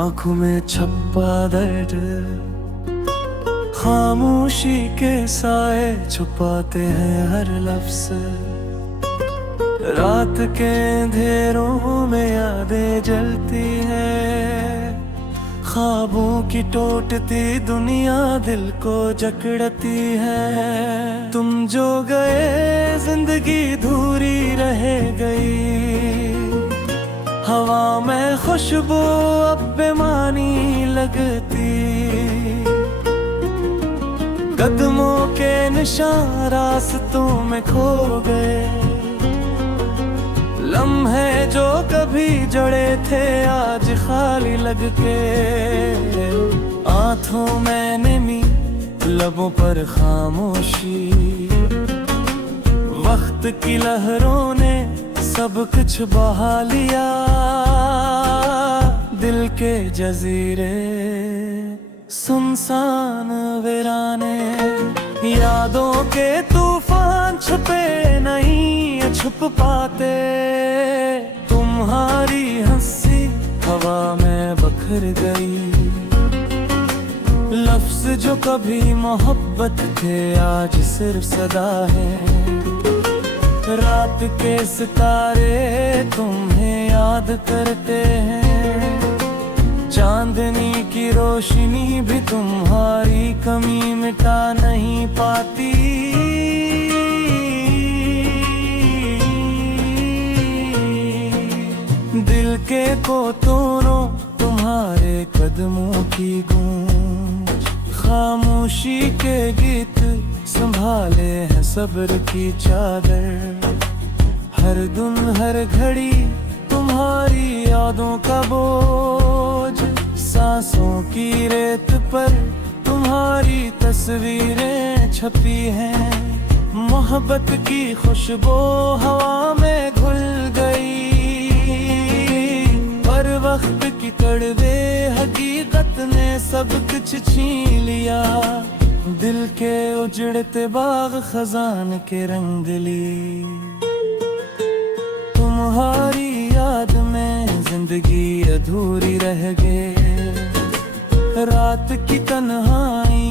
आंखों में छप्पा दर्द, खामोशी के साए छुपाते हैं हर लफ्ज। रात के अंधेरों में यादें जलती हैं, ख्वाबों की टूटती दुनिया दिल को जकड़ती है। तुम जो गए जिंदगी धूरी रह गई, हवा में खुशबू अब बेमानी लगती। कदमों के निशान रास्तों में खो गए, लम्हे जो कभी जड़े थे आज खाली लग के। आंखों में नमी, लबों पर खामोशी, वक्त की लहरों ने सब कुछ बहा लिया। दिल के जजीरे सुनसान वीराने, यादों के तूफान छुपे नहीं छुप पाते। तुम्हारी हंसी हवा में बखर गई, लफ्ज जो कभी मोहब्बत थे आज सिर्फ सदा है। रात के सितारे तुम्हें याद करते हैं, चांदनी की रोशनी भी तुम्हारी कमी मिटा नहीं पाती। दिल के कोतरों तुम्हारे कदमों की गूंज, खामोशी के गीत संभाले हैं सब्र की चादर। हर दिन हर घड़ी तुम्हारी यादों का बोझ, सांसों की रेत पर तुम्हारी तस्वीरें छपी हैं। मोहब्बत की खुशबू हवा में घुल गई, पर वक्त की कड़वे हकीकत ने सब कुछ छीन लिया। दिल के उजड़ते बाग खजान के रंग ली, तुम्हारी याद में जिंदगी अधूरी रह गए। रात की तन्हाई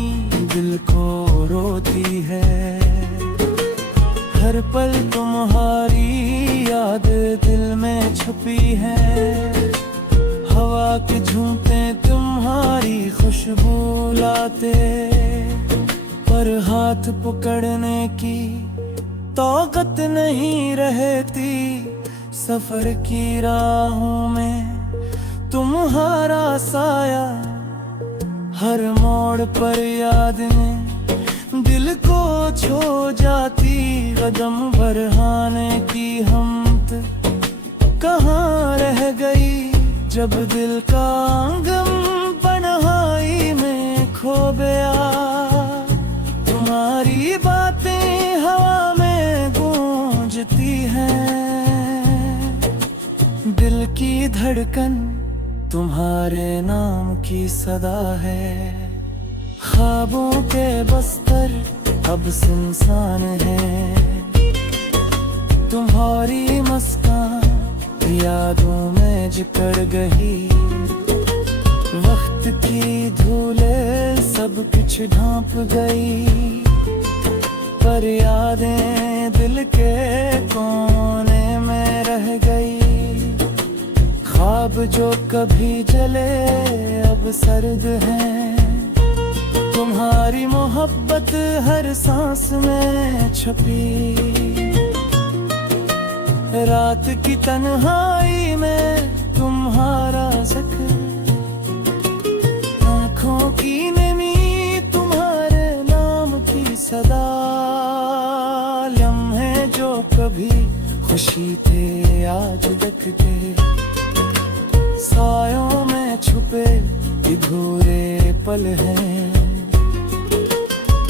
दिल को रोती है, हर पल तुम्हारी याद दिल में छुपी है। हवा के झूठे तुम्हारी खुशबू लाते, पर हाथ पकड़ने की ताकत नहीं रहती। सफर की राहों में तुम्हारा साया, हर मोड़ पर याद में दिल को छो जाती। कदम बढ़ाने की हिम्मत कहाँ रह गई, जब दिल का आंगन पनहाई में खो गया। तुम्हारी बातें हवा में गूंजती हैं, दिल की धड़कन तुम्हारे नाम की सदा है। ख्वाबों के बस्तर अब सुनसान है, तुम्हारी मुस्कान यादों में जकड़ गई। वक्त की धूले सब कुछ ढांप गई, पर यादें दिल के कोने में रह गई। ख्वाब जो कभी जले अब सर्द हैं, तुम्हारी मोहब्बत हर सांस में छुपी। रात की तन्हाई में तुम्हारा जिक्र, आँखों की नमी तुम्हारे नाम की सदा। लम्हे जो कभी खुशी थे आज दिखते, सायों में छुपे अधूरे पल हैं।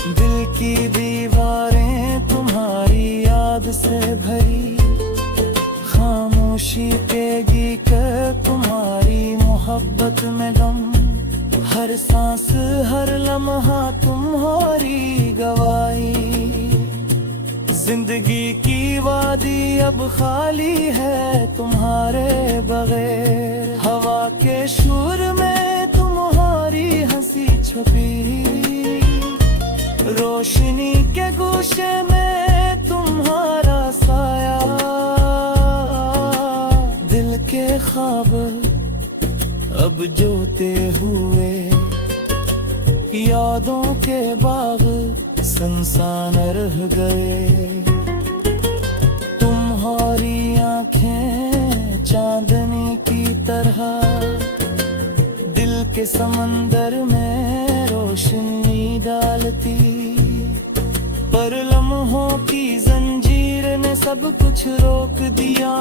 दिल की दीवारें तुम्हारी याद से भरी, खामोशी पेगी कर तुम्हारी मोहब्बत में गम। हर सांस हर लम्हा तुम्हारी गवाही, जिंदगी की वादी अब खाली है तुम्हारे बगैर। हवा के शोर में तुम्हारी हंसी छुपी, रोशनी के गोशे में तुम्हारा साया। दिल के ख्वाब अब जोते हुए, यादों के बाग सुनसान रह गए। तुम्हारी आंखें चांदनी की तरह दिल के समंदर में रोशनी डालती, पर लम्हों की जंजीर ने सब कुछ रोक दिया।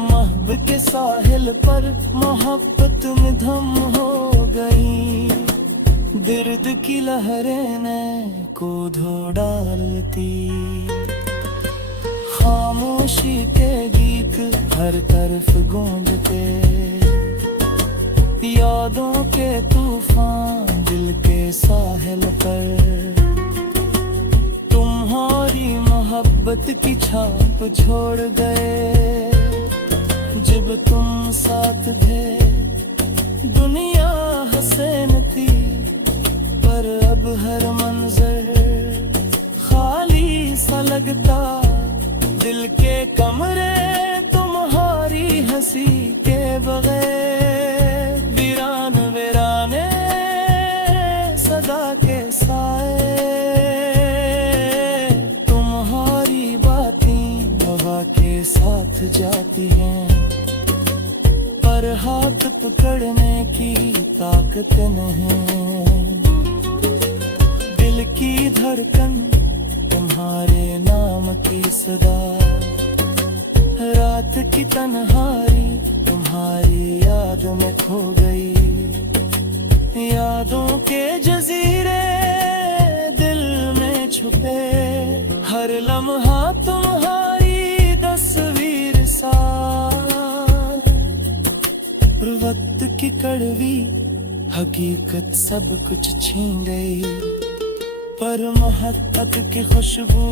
महब के साहिल पर मोहब्बत में धम हो गई, दर्द की लहरें ने को धो डालती। खामोशी के गीत हर तरफ गूंजते, यादों के तूफान दिल के साहिल पर। तुम्हारी मोहब्बत की छाप छोड़ गए, जब तुम साथ थे दुनिया हसीन थी। पर अब हर मंजर खाली सा लगता, दिल के कमरे तुम्हारी हंसी के बगैर। वीरान वीराने सदा के साए, तुम्हारी बातें हवा के साथ जाती हैं, पर हाथ पकड़ने की ताकत नहीं। दिल की धड़कन तुम्हारे नाम की सदा, रात की तन्हाई तुम्हारी याद में खो गई। यादों के जजीरे दिल में छुपे, हर लम्हा तुम्हारी तस्वीर सा। वक्त की कड़वी हकीकत सब कुछ छीन गई, पर मोहब्बत की खुशबू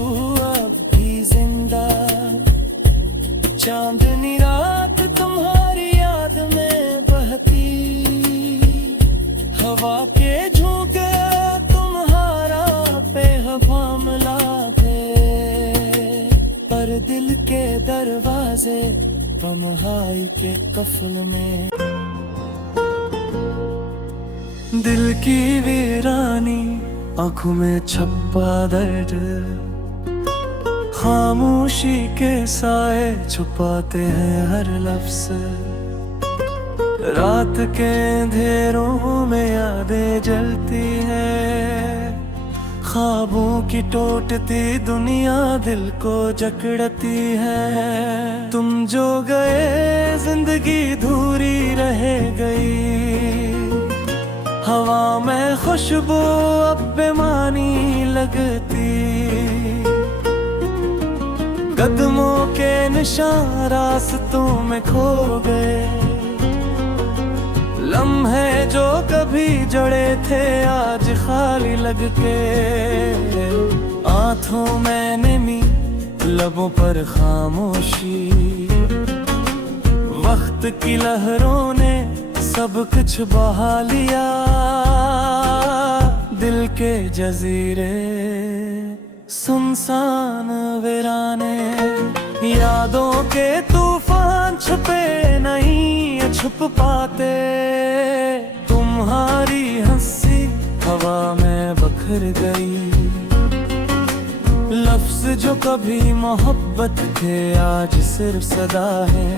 अब भी जिंदा। चांदनी रात तुम्हारी याद में बहती, हवा के झोंके तुम्हारा पैगाम लाते, पर दिल के दरवाजे तन्हाई के कफल में। दिल की वीरानी आंखों में छप्पा दर्द, खामोशी के साए छुपाते हैं हर लफ्ज। रात के अंधेरों में यादें जलती हैं, ख्वाबों की टूटती दुनिया दिल को जकड़ती है। तुम जो गए जिंदगी धूरी रह गई, हवा में खुशबू अब बेमानी लगती। कदमों के निशान रास्तों में खो गए, लम्हे जो कभी जड़े थे आज खाली लग के। आंखों में नमी लबों पर खामोशी, वक्त की लहरों ने सब कुछ बहा लिया। दिल के जजीरे सुनसान वीराने, यादों के तूफान छुपे नहीं छुप पाते। तुम्हारी हंसी हवा में बखर गई, लफ्ज जो कभी मोहब्बत थे आज सिर्फ सदा है।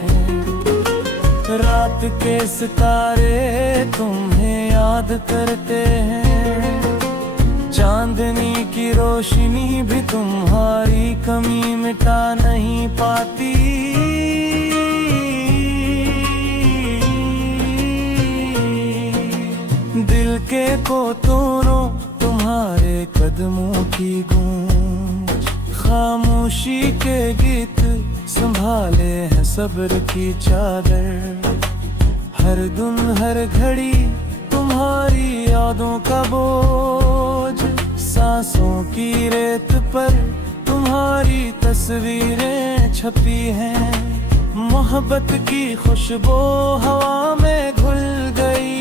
रात के सितारे तुम्हें याद करते हैं, चांदनी की रोशनी भी तुम्हारी कमी मिटा नहीं पाती। दिल के कोतरों तुम्हारे कदमों की गूंज, खामोशी के गीत संभाले हैं सब्र की चादर। हर दिन हर घड़ी तुम्हारी यादों का बोझ, सांस सांसों की रेत पर तुम्हारी तस्वीरें छपी हैं। मोहब्बत की खुशबू हवा में घुल गई,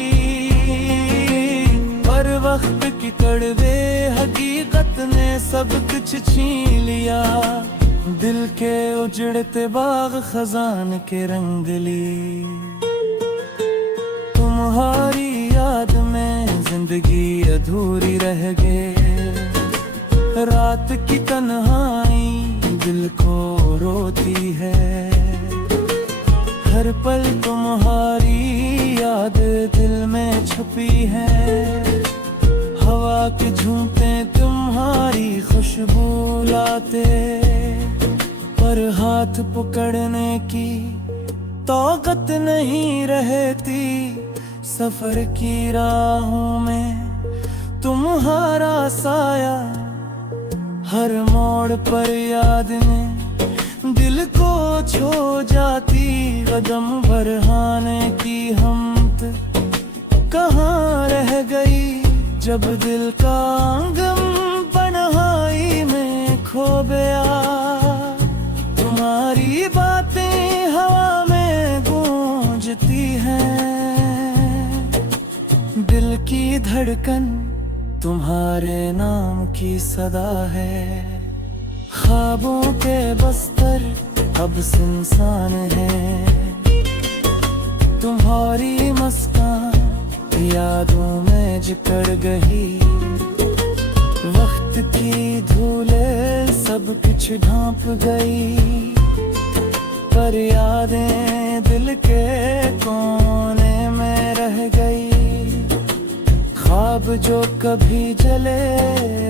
पर वक्त की कड़वे हकीकत ने सब कुछ छीन लिया। दिल के उजड़ते बाग खजान के रंग ली। तुम्हारी याद में जिंदगी अधूरी रह गए। रात की तन्हाई दिल को रोती है। हर पल तुम्हारी याद दिल में छुपी है। हवा के झूमते तुम्हारी खुशबू लाते, पर हाथ पकड़ने की ताकत नहीं रहती। सफर की राहों में तुम्हारा साया, हर मोड़ पर याद में दिल को छो जाती। कदम बढ़ाने की हिम्मत कहाँ रह गई, जब दिल का आंगन तन्हाई में खो गया। तुम्हारी बातें हवा में गूंजती हैं। दिल की धड़कन तुम्हारे नाम की सदा है। ख्वाबों के बस्तर अब सुनसान है। तुम्हारी मुस्कान यादों में जकड़ गई। वक्त की धूले सब कुछ ढांप गई, पर यादें दिल के कोने में रह गई। ख्वाब जो कभी जले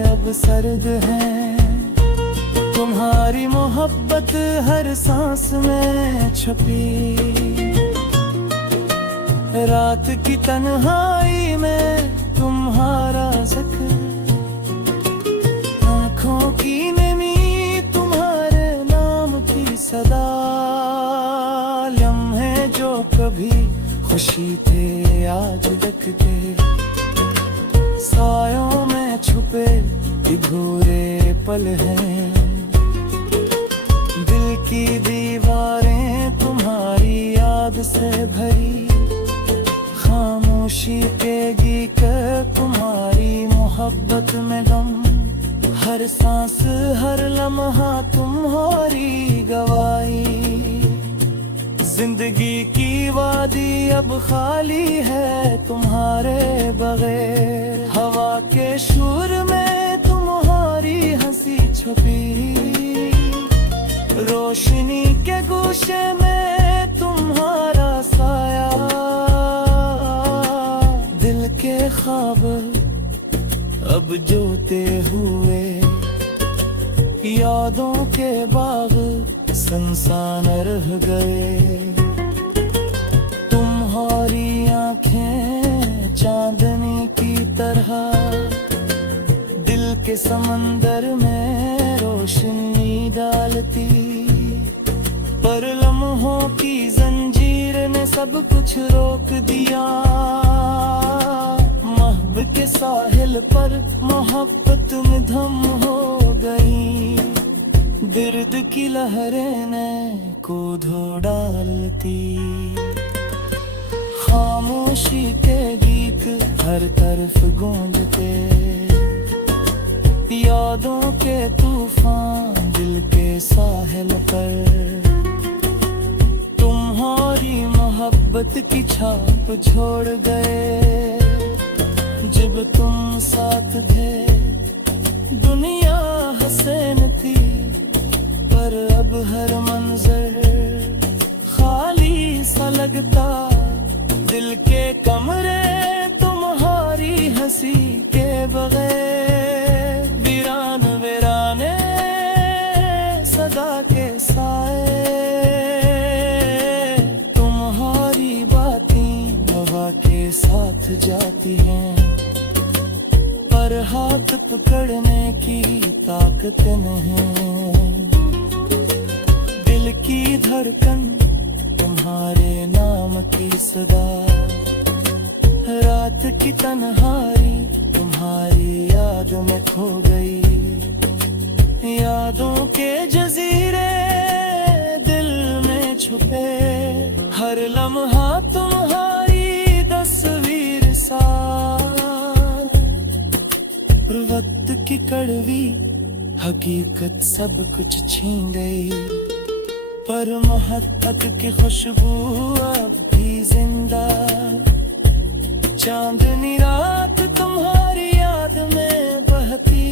अब सर्द हैं। तुम्हारी मोहब्बत हर सांस में छुपी। रात की तन्हाई में तुम्हारा जिक्र, आँखों की नमी तुम्हारे नाम की सदा। लम्हे जो कभी खुशी थे आज दिखते, सायों में छुपे अधूरे पल हैं। दिल की दीवारें तुम्हारी याद से भरी। खामोशी के गीत तुम्हारी मोहब्बत में गम। हर सांस हर लम्हा तुम्हारी गवाही। जिंदगी की वादी अब खाली है तुम्हारे बगैर। हवा के शोर में तुम्हारी हंसी छुपी। रोशनी के गोशे में तुम्हारा साया। दिल के ख्वाब अब जोते हुए, यादों के बाग सुनसान रह गए। तुम्हारी आंखें चांदनी की तरह दिल के समंदर में रोशनी डालती। पर लम्हों की जंजीर ने सब कुछ रोक दिया। महब के साहिल पर मोहब्बत में धम हो गई। दर्द की लहरें ने को धो डालती। खामोशी के गीत हर तरफ गूंजते। यादों के तूफान दिल के साहिल पर। तुम्हारी मोहब्बत की छाप छोड़ गए। जब तुम साथ थे दुनिया हसीन थी, पर अब हर मंजर खाली सा लगता। दिल के कमरे तुम्हारी हंसी के बगैर वीरान वीराने सदा के साए। तुम्हारी बातें हवा के साथ जाती हैं, पर हाथ पकड़ने की ताकत नहीं। दिल की धड़कन तुम्हारे नाम की सदा। रात की तन्हाई तुम्हारी याद में खो गई। यादों के जजीरे दिल में छुपे, हर लम्हा तुम्हारी तस्वीर सा। वक्त की कड़वी हकीकत सब कुछ छीन गई, पर मोहब्बत की खुशबू अब भी जिंदा। चांदनी रात तुम्हारी याद में बहती,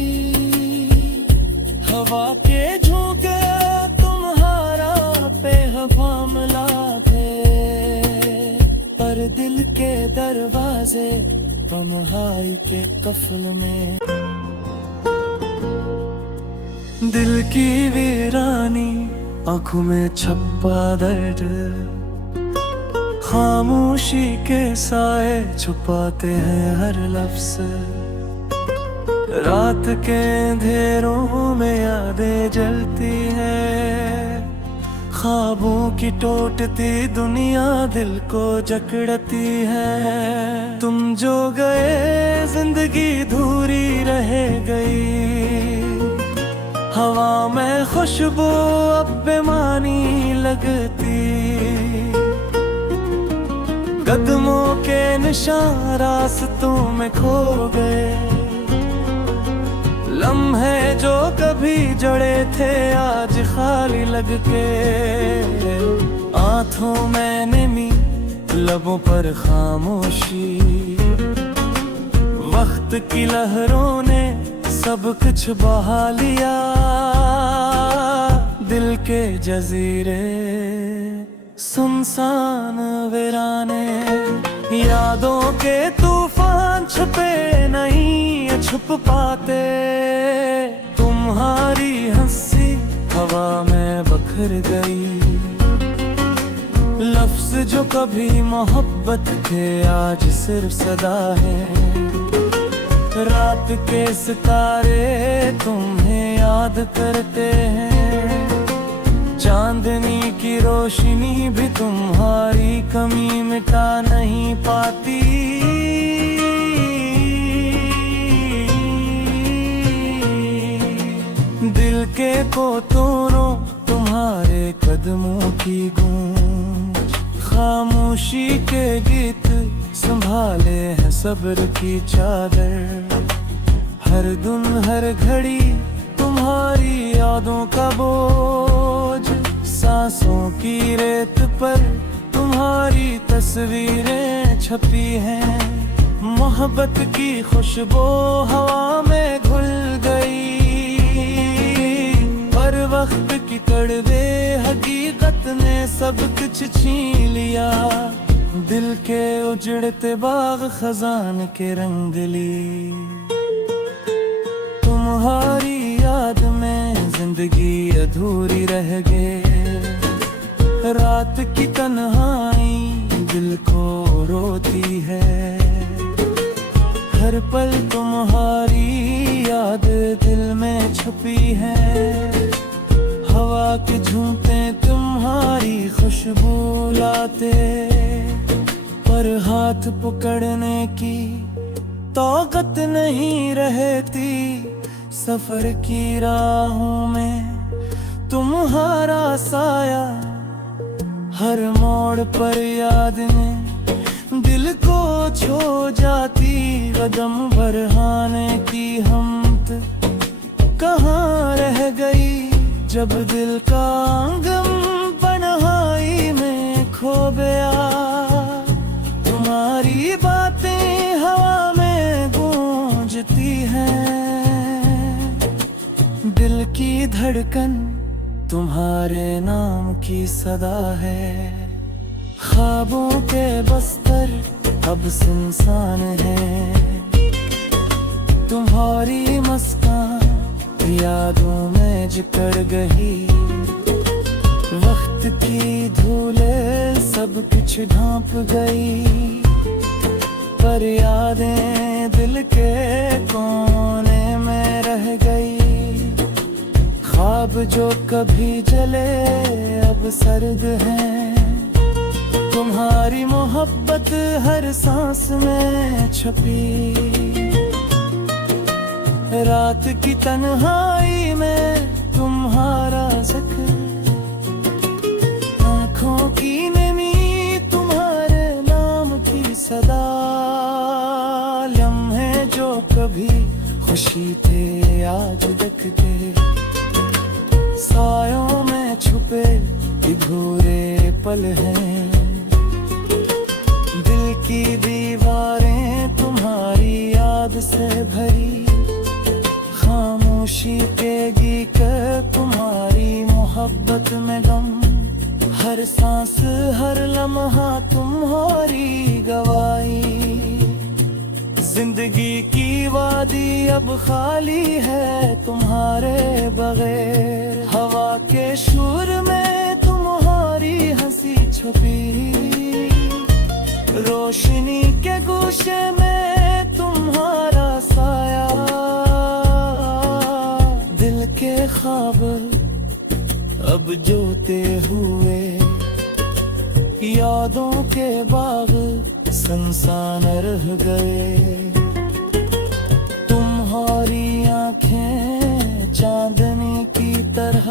हवा के झोंके तुम्हारा पैगाम लाते, पर दिल के दरवाजे तन्हाई के कफल में। दिल की वीरानी आंखों में छप्पा दर्द, खामोशी के साए छुपाते हैं हर लफ्ज। रात के अंधेरों में यादें जलती हैं, ख्वाबों की टूटती दुनिया दिल को जकड़ती है। तुम जो गए जिंदगी धूरी रह गई, हवा में खुशबू अब बेमानी लगती। कदमों के निशान रास्तों में खो गए, लम्हे जो कभी जड़े थे आज खाली लग के। आंखों में नमी, लबों पर खामोशी, वक्त की लहरों ने सब कुछ बहा लिया। दिल के जजीरे सुनसान वीराने, यादों के तूफान छुपे नहीं छुप पाते। तुम्हारी हंसी हवा में बखर गई, लफ्ज जो कभी मोहब्बत थे आज सिर्फ सदा है। रात के सितारे तुम्हें याद करते हैं, चांदनी की रोशनी भी तुम्हारी कमी मिटा नहीं पाती। दिल के कोतरों तुम्हारे कदमों की गूंज, खामोशी के गीत संभाले हैं सब्र की चादर। हर दिन हर घड़ी तुम्हारी यादों का बोझ, सांसों की रेत पर तुम्हारी तस्वीरें छपी हैं। मोहब्बत की खुशबू हवा में घुल गई, पर वक्त की कड़वे हकीकत ने सब कुछ छीन लिया। दिल के उजड़ते बाग खजान के रंग ली, तुम्हारी याद में जिंदगी अधूरी रह गए। रात की तन्हाई दिल को रोती है, हर पल तुम्हारी याद दिल में छुपी है। हवा के झूमते तुम्हारी खुशबू लाते, पर हाथ पकड़ने की ताकत नहीं रहती। सफर की राहों में तुम्हारा साया, हर मोड़ पर याद में दिल को छो जाती। कदम बढ़ाने की हिम्मत कहाँ रह गई, जब दिल का आंगन पनहाई में खो गया। तुम्हारी बातें हवा में गूंजती हैं, दिल की धड़कन तुम्हारे नाम की सदा है। ख्वाबों के बस्तर अब सुनसान है, तुम्हारी मुस्कान यादों में जिकड़ गई। वक्त की धूले सब कुछ ढांप गई, पर यादें दिल के कोने में रह गई। ख्वाब जो कभी जले अब सर्द हैं, तुम्हारी मोहब्बत हर सांस में छुपी। रात की तन्हाई में तुम्हारा जिक्र, आँखों की नमी तुम्हारे नाम की सदा, लम्हे जो कभी खुशी थे आज दिखते, सायों में छुपे अधूरे पल हैं, दिल की दीवारें तुम्हारी याद से भरी, खामोशी तेगी कर तुम्हारी मोहब्बत में गम, हर सांस हर लम्हा तुम्हारी गवाही, जिंदगी की वादी अब खाली है तुम्हारे बगैर, हवा के शोर में तुम्हारी हंसी छुपी, रोशनी के गोशे में तुम्हारा साया, दिल के ख्वाब अब जोते हुए, यादों के बाग संसान रह गए, तुम्हारी आंखें चांदनी की तरह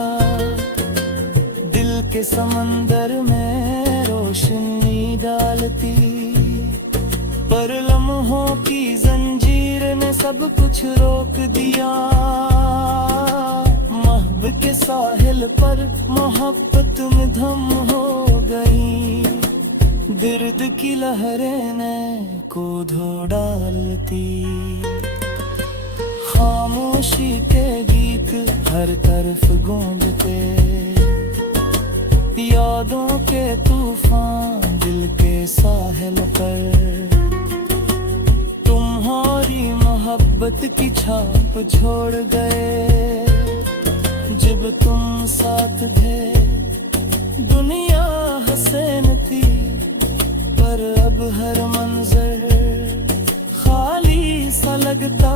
दिल के समंदर में रोशनी डालती, पर लम्हों की जंजीर ने सब कुछ रोक दिया, महब के साहिल पर मोहब्बत में धम हो गई, दर्द की लहरें ने को धो डालती, खामोशी के गीत हर तरफ गूंजते, यादों के तूफान दिल के साहिल पर, तुम्हारी मोहब्बत की छाप छोड़ गए, जब तुम साथ थे दुनिया हसीन थी, पर अब हर मंजर खाली सा लगता,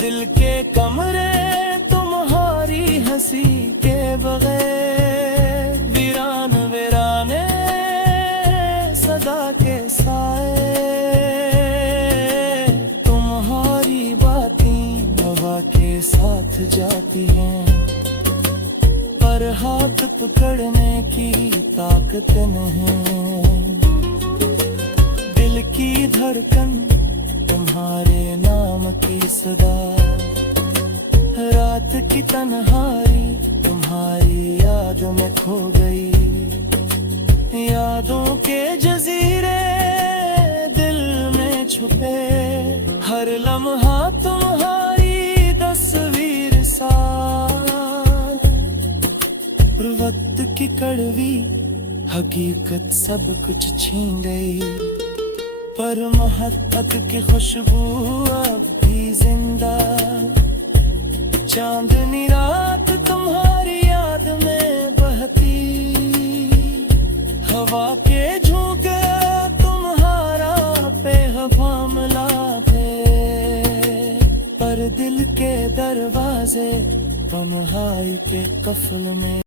दिल के कमरे तुम्हारी हंसी के बगैर वीरान वीराने सदा के साए, तुम्हारी बातें हवा के साथ जाती हैं, पर हाथ पकड़ने की ताकत नहीं, दिल की धड़कन तुम्हारे नाम की सदा, रात की तन्हाई तुम्हारी याद में खो गई, यादों के जजीरे दिल में छुपे, हर लम्हा तुम्हारी तस्वीर सा, वक्त की कड़वी हकीकत सब कुछ छीन गई, पर मोहब्बत की खुशबू अब भी जिंदा, चांदनी रात तुम्हारी याद में बहती, हवा के झोंके तुम्हारा पैगाम लाते, पर दिल के दरवाजे तन्हाई के कफल में